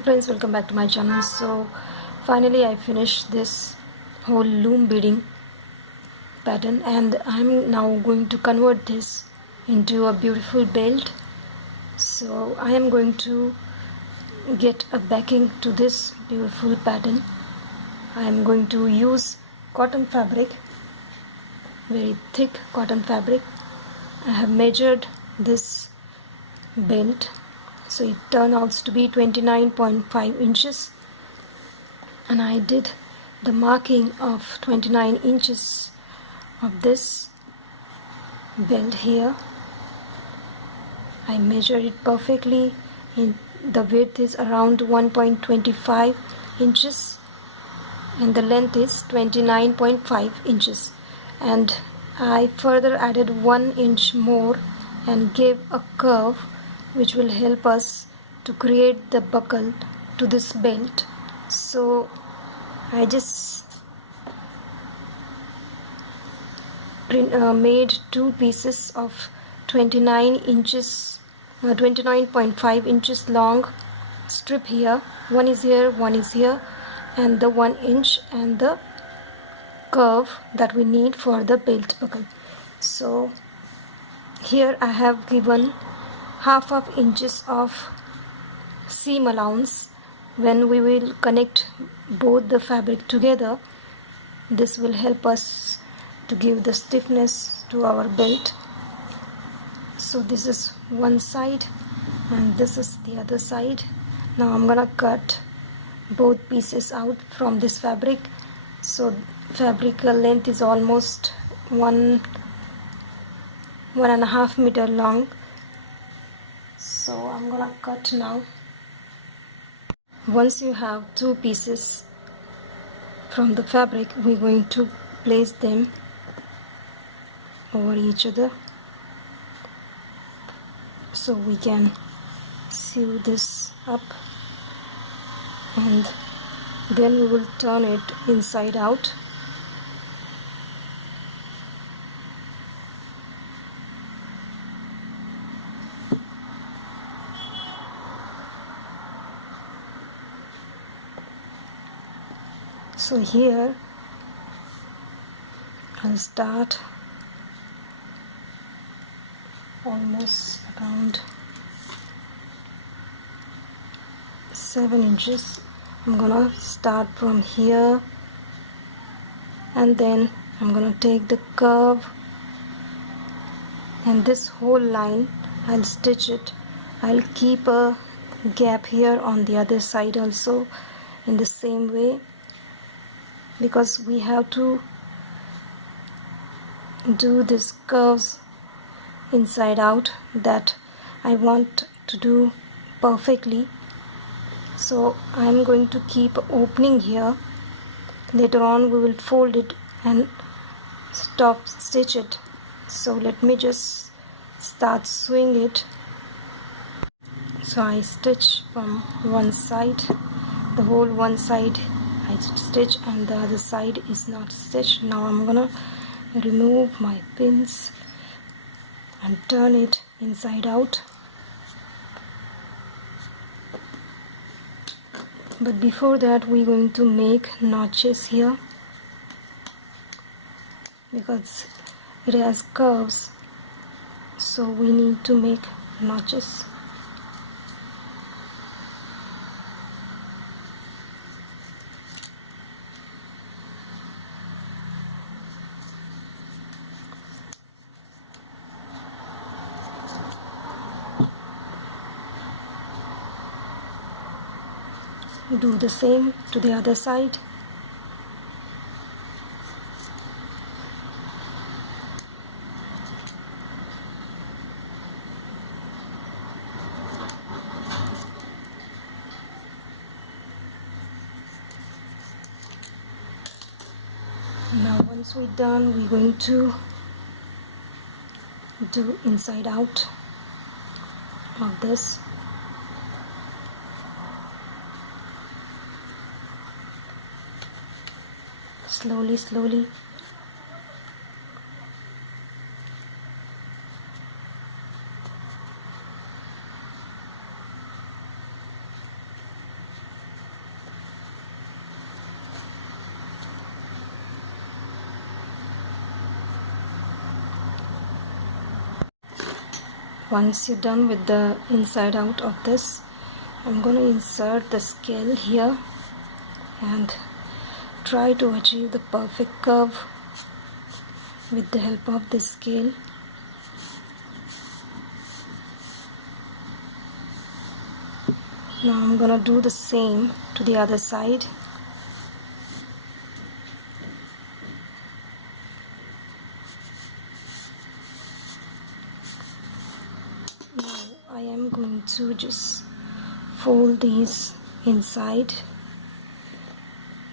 Hi friends, welcome back to my channel. So finally I finished this whole loom beading pattern, and I'm now going to convert this into a beautiful belt. So I am going to get a backing to this beautiful pattern. I am going to use cotton fabric, very thick cotton fabric. I have measured this belt, so it turned out to be 29.5 inches, and I did the marking of 29 inches of this belt here. I measured it perfectly. The width is around 1.25 inches and the length is 29.5 inches, and I further added 1 inch more and gave a curve which will help us to create the buckle to this belt. So I just made two pieces of 29.5 inches long strip here. One is here, one is here, and the 1 inch and the curve that we need for the belt buckle. So here I have given half of inches of seam allowance. When we will connect both the fabric together, this will help us to give the stiffness to our belt. So this is one side and this is the other side. Now I'm gonna cut both pieces out from this fabric. So fabric length is almost 1.5 meter long. So I'm gonna cut now. Once you have two pieces from the fabric, we're going to place them over each other so we can sew this up, and then we will turn it inside out. So here I'll start almost around 7 inches. I'm gonna start from here, and then I'm gonna take the curve, and this whole line I'll stitch it. I'll keep a gap here on the other side also in the same way, because we have to do this curves inside out that I want to do perfectly. So I'm going to keep opening here. Later on we will fold it and stop stitch it. So let me just start sewing it. So I stitch from one side, the whole one side I stitch, and the other side is not stitched. Now I'm gonna remove my pins and turn it inside out. But before that we're going to make notches here, because it has curves, so we need to make notches. Do the same to the other side. Now once we're done, we're going to do inside out of this. Slowly. Once you're done with the inside out of this, I'm going to insert the scale here and try to achieve the perfect curve with the help of this scale. Now I'm gonna do the same to the other side. Now I am going to just fold these inside.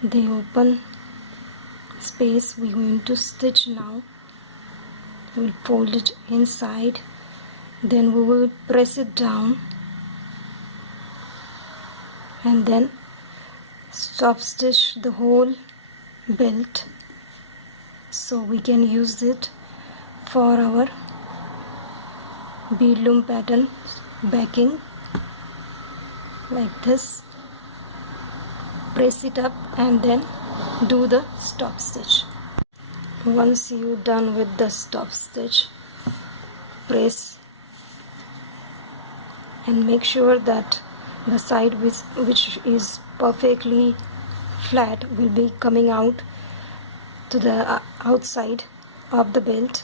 The open space we're going to stitch now. We'll fold it inside, then we will press it down and then stop stitch the whole belt so we can use it for our bead loom pattern backing. Like this, press it up and then do the stop stitch. Once you're done with the stop stitch, press and make sure that the side which is perfectly flat will be coming out to the outside of the belt,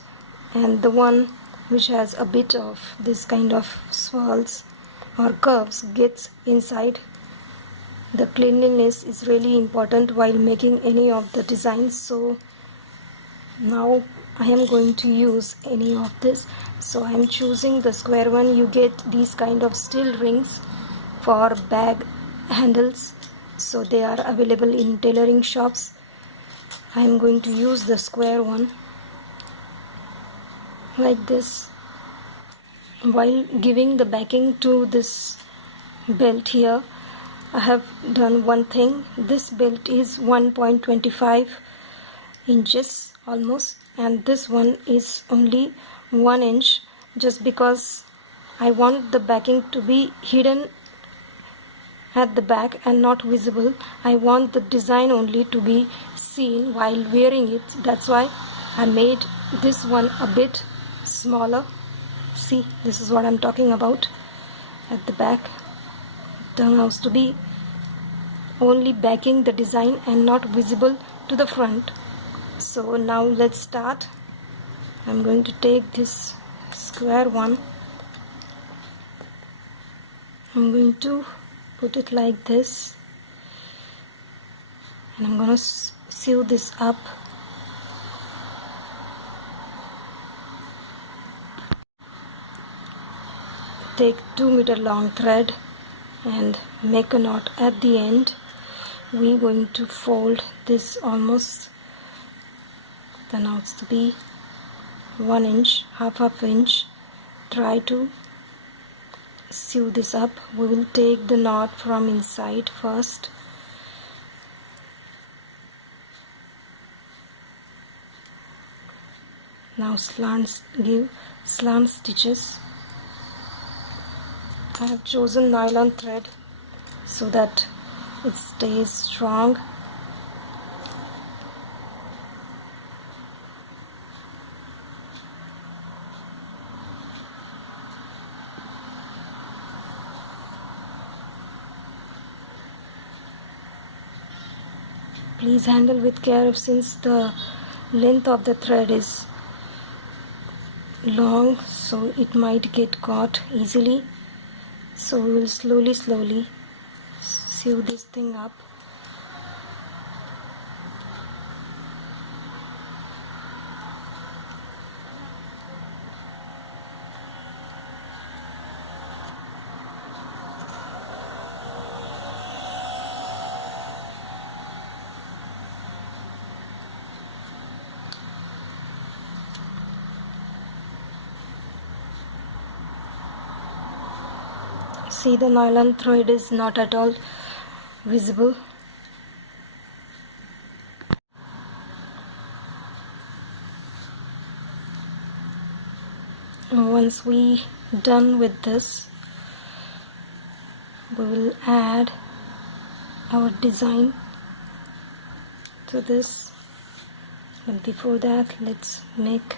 and the one which has a bit of this kind of swirls or curves gets inside. The cleanliness is really important while making any of the designs. So now I am going to use any of this, so I am choosing the square one. You get these kind of steel rings for bag handles, so they are available in tailoring shops. I am going to use the square one like this. While giving the backing to this belt here, I have done one thing. This belt is 1.25 inches almost, and this one is only 1 inch, just because I want the backing to be hidden at the back and not visible. I want the design only to be seen while wearing it. That's why I made this one a bit smaller. See, this is what I'm talking about. At the back it turns out to be only backing the design and not visible to the front. So now let's start. I'm going to take this square one. I'm going to put it like this, and I'm going to sew this up. Take 2-meter long thread and make a knot at the end. We're going to fold this almost, turn out to be 1 inch, half inch. Try to sew this up. We will take the knot from inside first. Now give slant stitches. I have chosen nylon thread so that it stays strong. Please handle with care, since the length of the thread is long, so it might get caught easily. So we will slowly sew this thing up. See, the nylon thread is not at all visible. Once we done with this, we will add our design to this, but before that let's make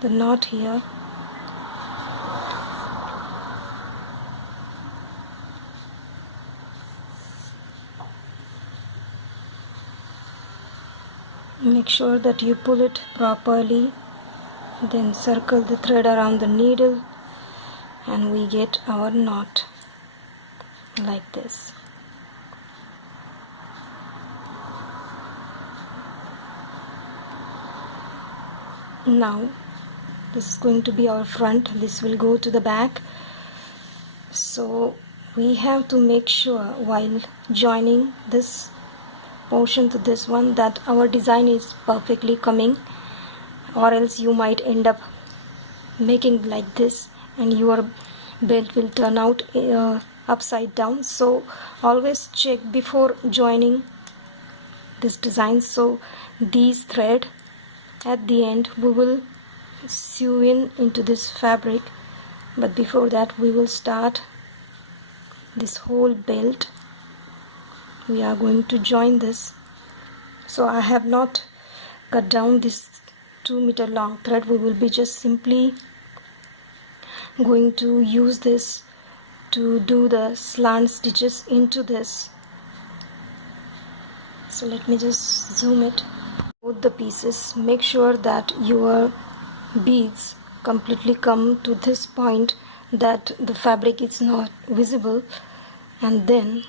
the knot here. Make sure that you pull it properly, then circle the thread around the needle, and we get our knot like this. Now this is going to be our front, this will go to the back. So we have to make sure while joining this portion to this one that our design is perfectly coming, or else you might end up making like this and your belt will turn out upside down. So always check before joining this design. So these thread at the end we will sew into this fabric, but before that we will start this whole belt. We are going to join this. So I have not cut down this 2-meter long thread. We will be just simply going to use this to do the slant stitches into this. So let me just zoom it. Both the pieces, make sure that your beads completely come to this point, that the fabric is not visible, and then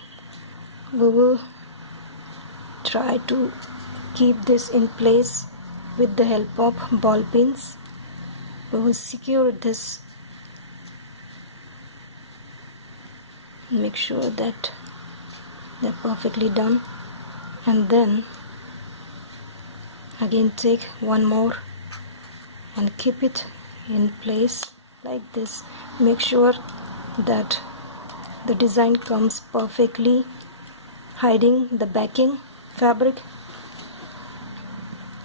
we will try to keep this in place with the help of ball pins. We will secure this, make sure that they're perfectly done, and then again take one more and keep it in place like this. Make sure that the design comes perfectly hiding the backing fabric.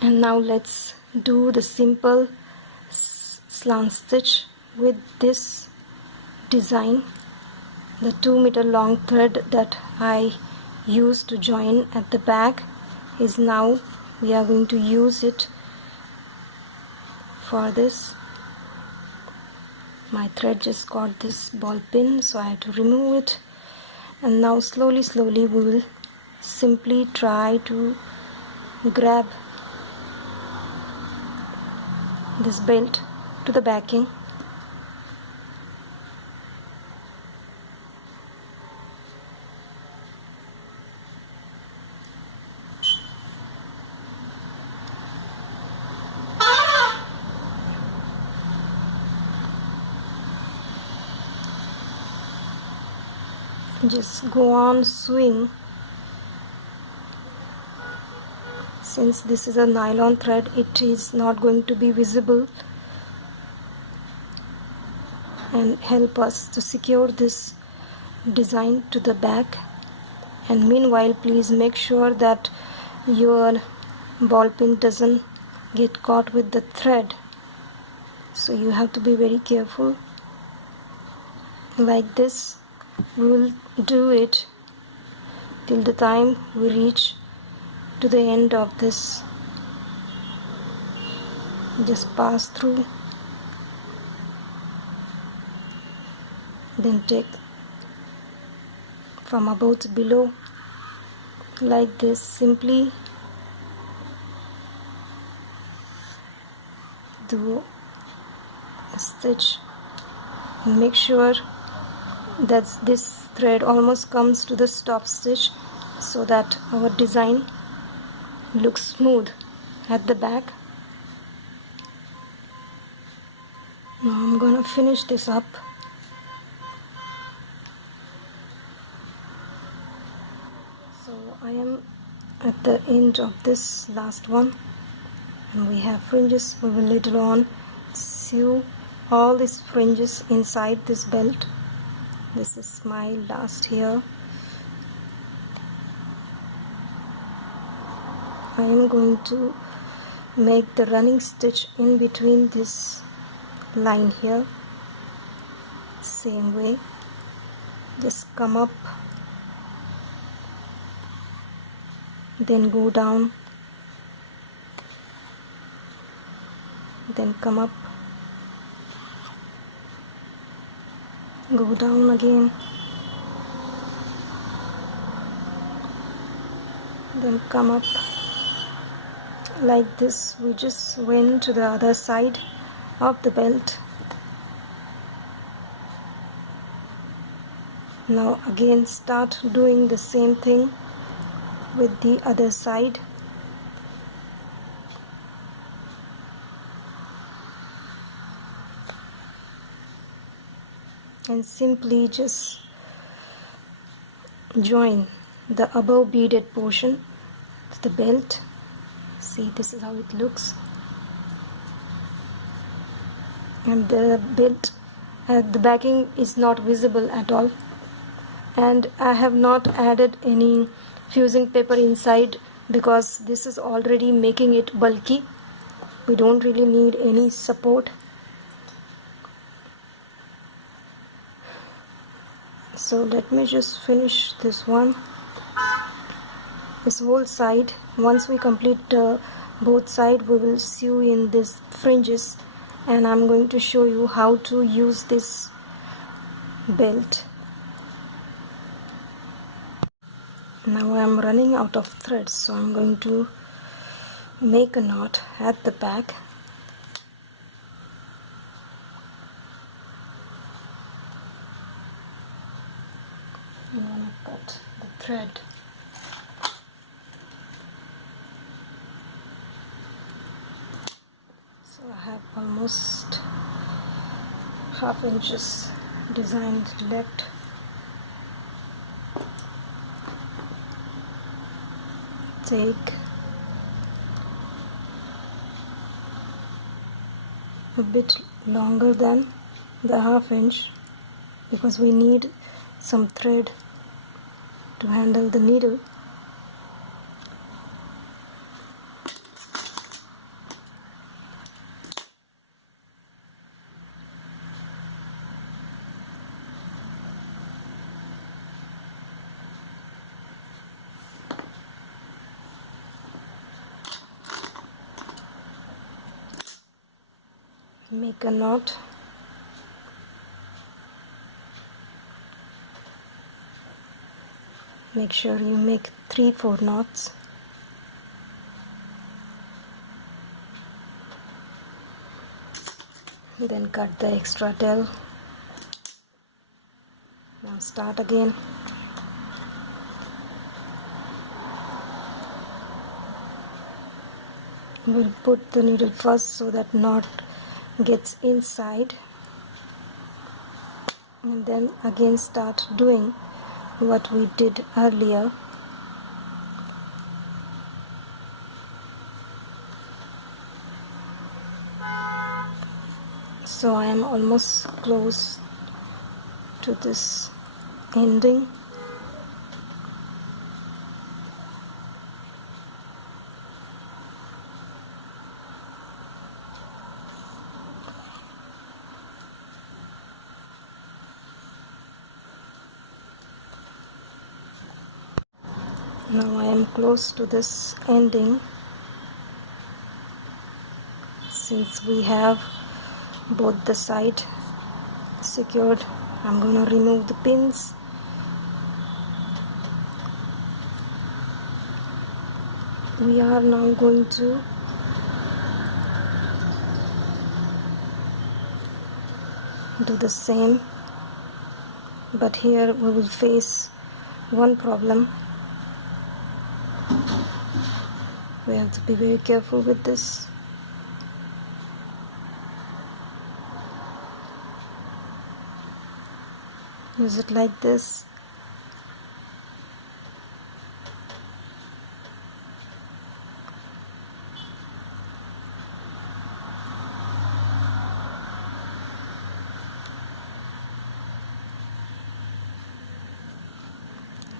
And now let's do the simple slant stitch with this design. The 2-meter long thread that I used to join at the back is now, we are going to use it for this. My thread just got this ball pin, so I had to remove it. And now slowly we will simply try to grab this belt to the backing. Just go on sewing. Since this is a nylon thread, it is not going to be visible and help us to secure this design to the back. And meanwhile, please make sure that your ball pin doesn't get caught with the thread, so you have to be very careful. Like this we will do it till the time we reach to the end of this. Just pass through, then take from above to below like this. Simply do a stitch and make sure that this thread almost comes to the stop stitch, so that our design looks smooth at the back. Now I'm gonna finish this up. So I am at the end of this last one, and we have fringes. We will later on sew all these fringes inside this belt. This is my last here. I am going to make the running stitch in between this line here. Same way, just come up, then go down, then come up, go down again, then come up, like this, we just went to the other side of the belt. Now again start doing the same thing with the other side. And simply just join the above beaded portion to the belt. See, this is how it looks. And the belt, the backing is not visible at all. And I have not added any fusing paper inside because this is already making it bulky. We don't really need any support. So let me just finish this one, this whole side. Once we complete both sides, we will sew in these fringes, and I'm going to show you how to use this belt. Now I'm running out of threads, so I'm going to make a knot at the back. I'm going to cut the thread. So I have almost ½ inches designed left. Take a bit longer than the ½ inch because we need some thread to handle the needle. Make a knot. Make sure you make 3-4 knots. Then cut the extra tail. Now start again. We'll put the needle first so that knot gets inside, and then again start doing what we did earlier. So I am almost close to this ending. Now I am close to this ending. Since we have both the side secured, I'm going to remove the pins. We are now going to do the same, but here we will face one problem. We have to be very careful with this. Use it like this.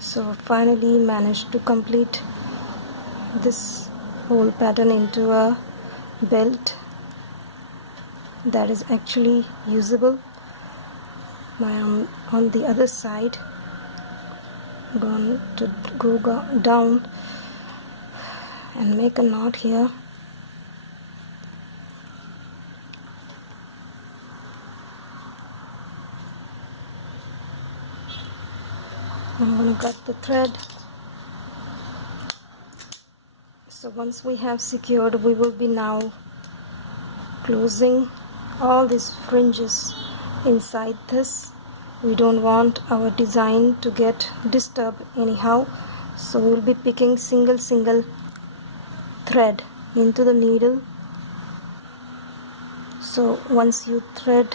So finally managed to complete this whole pattern into a belt that is actually usable. Now I'm on the other side, going to go down and make a knot here. I'm going to cut the thread. So So once we have secured, we will be now closing all these fringes inside this. We don't want our design to get disturbed anyhow, so we'll be picking single thread into the needle. So once you thread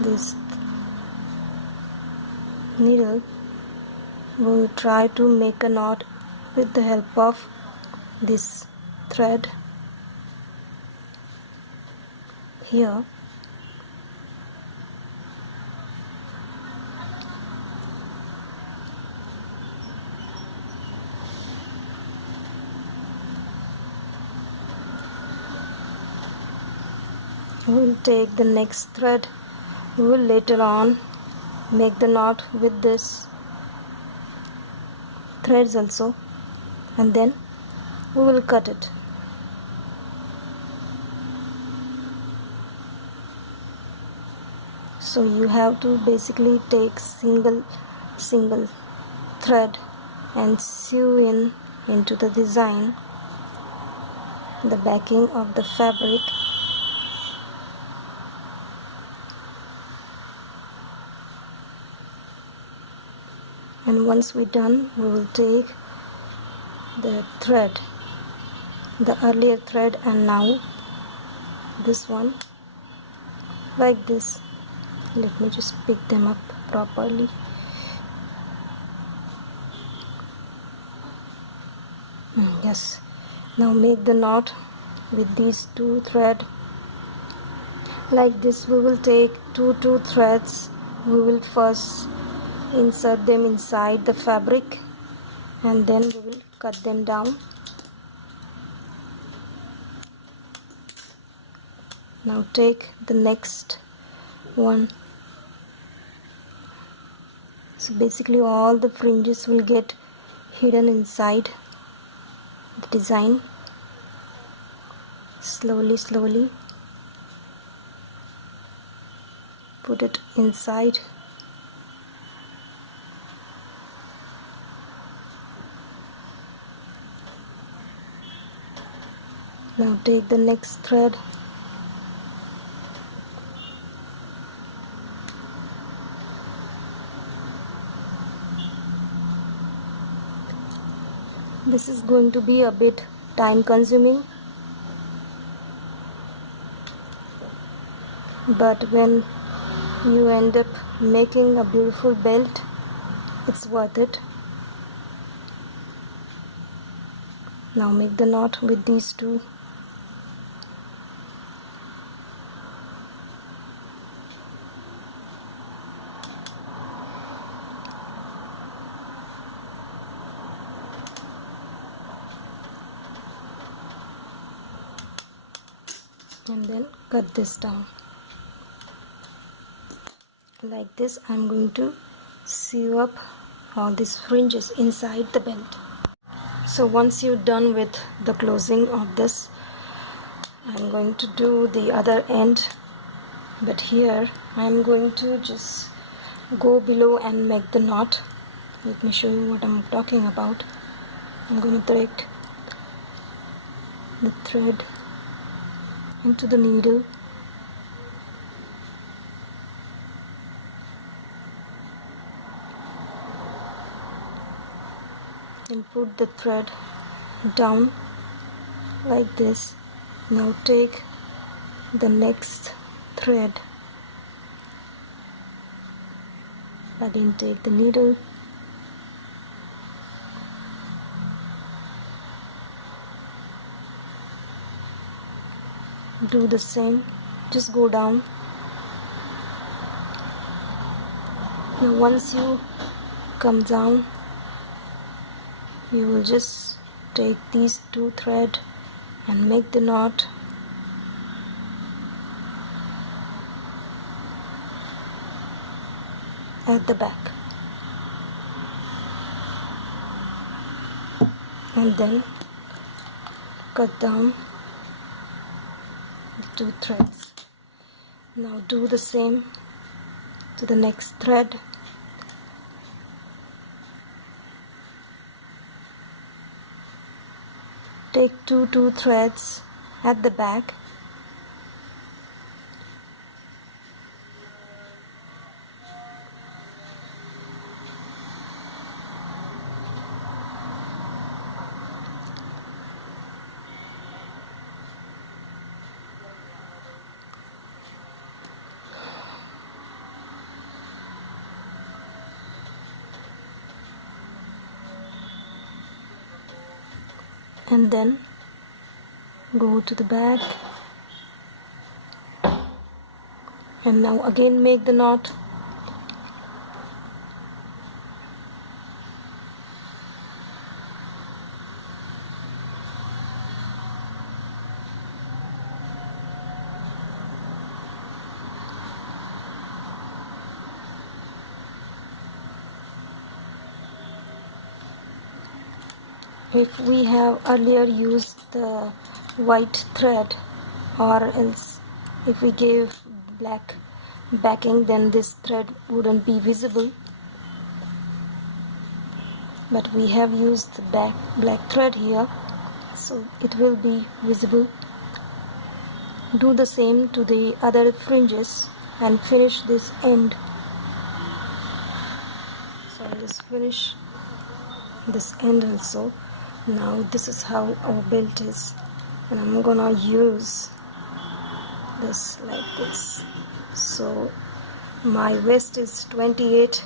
this needle, we'll try to make a knot with the help of this thread here. We'll take the next thread. We will later on make the knot with this threads also, and then we will cut it. So you have to basically take single thread and sew into the design the backing of the fabric. And once we're done, we will take the thread, the earlier thread, and now this one, like this. Let me just pick them up properly. Yes. Now make the knot with these two threads. Like this, we will take two threads. We will first insert them inside the fabric, and then we will cut them down. Now take the next one. So basically all the fringes will get hidden inside the design. Slowly put it inside. Now take the next thread. This is going to be a bit time consuming, but when you end up making a beautiful belt, it's worth it. Now make the knot with these two. And then cut this down. Like this, I'm going to sew up all these fringes inside the belt. So once you're done with the closing of this, I'm going to do the other end, but here I'm going to just go below and make the knot. Let me show you what I'm talking about. I'm going to take the thread into the needle, and put the thread down like this. Now take the next thread, again take the needle, do the same, just go down. Now once you come down, you will just take these two threads and make the knot. At the back, and then cut down the two threads. Now do the same to the next thread. take two threads at the back, and then go to the back, and now again make the knot. If we have earlier used the white thread, or else if we gave black backing, then this thread wouldn't be visible, but we have used black thread here, so it will be visible. Do the same to the other fringes and finish this end. So I'll just finish this end also. Now this is how our belt is, and I'm gonna use this like this. So my waist is 28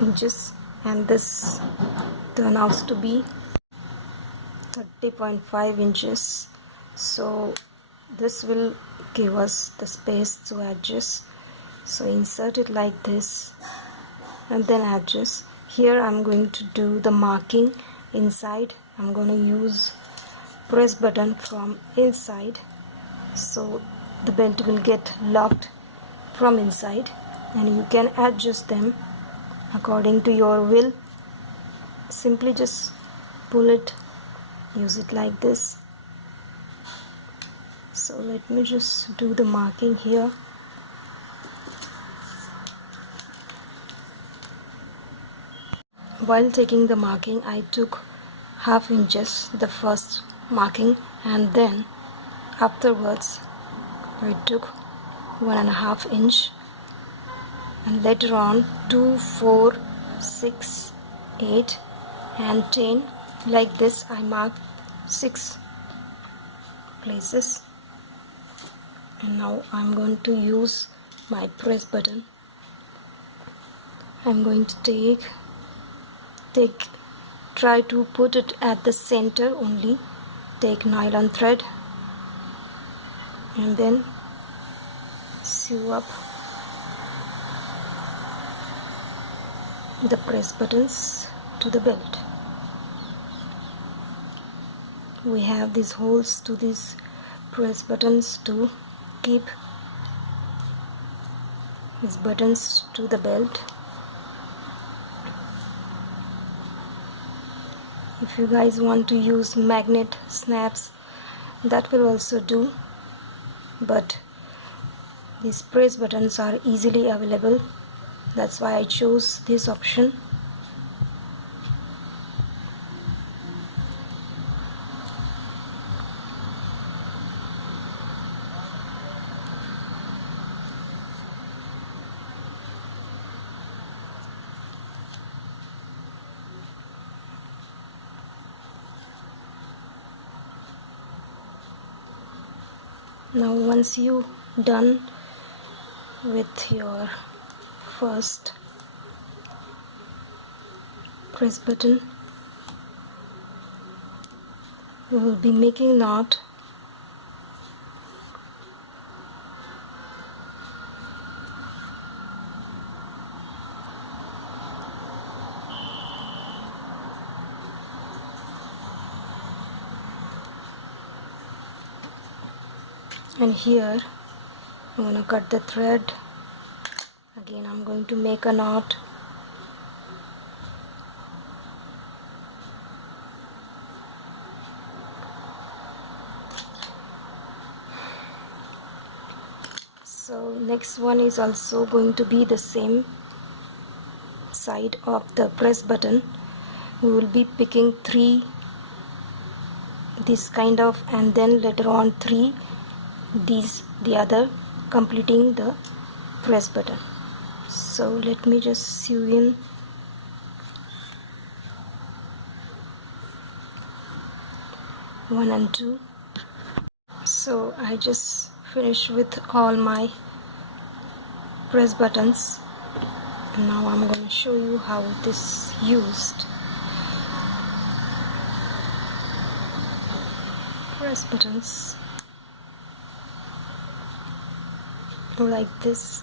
inches and this turns out to be 30.5 inches. So this will give us the space to adjust. So insert it like this and then adjust. Here I'm going to do the marking inside. I'm going to use press button from inside, so the belt will get locked from inside, and you can adjust them according to your will. Simply just pull it, use it like this. So let me just do the marking here. While taking the marking, I took half inches, the first marking, and then afterwards I took 1.5 inch, and later on 2, 4, 6, 8 and 10. Like this I marked 6 places, and now I'm going to use my press button. I'm going to try to put it at the center only. Take nylon thread and then sew up the press buttons to the belt. We have these holes to these press buttons to keep these buttons to the belt. If you guys want to use magnet snaps, that will also do, but these press buttons are easily available. That's why I chose this option. Now once you done with your first press button, we will be making knot. And here I'm going to cut the thread. Again I'm going to make a knot. So next one is also going to be the same side of the press button. We will be picking 3 this kind of, and then later on 3 these the other, completing the press button. So let me just sew in one and two. So I just finished with all my press buttons, and now I'm going to show you how this used. Press buttons like this.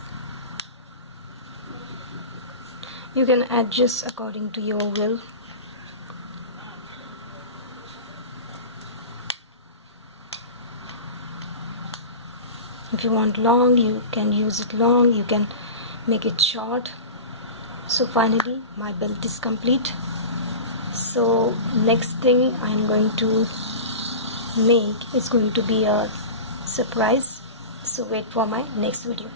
You can adjust according to your will. If you want long, you can use it long, you can make it short. So finally my belt is complete. So next thing I'm going to make is going to be a surprise. So wait for my next video.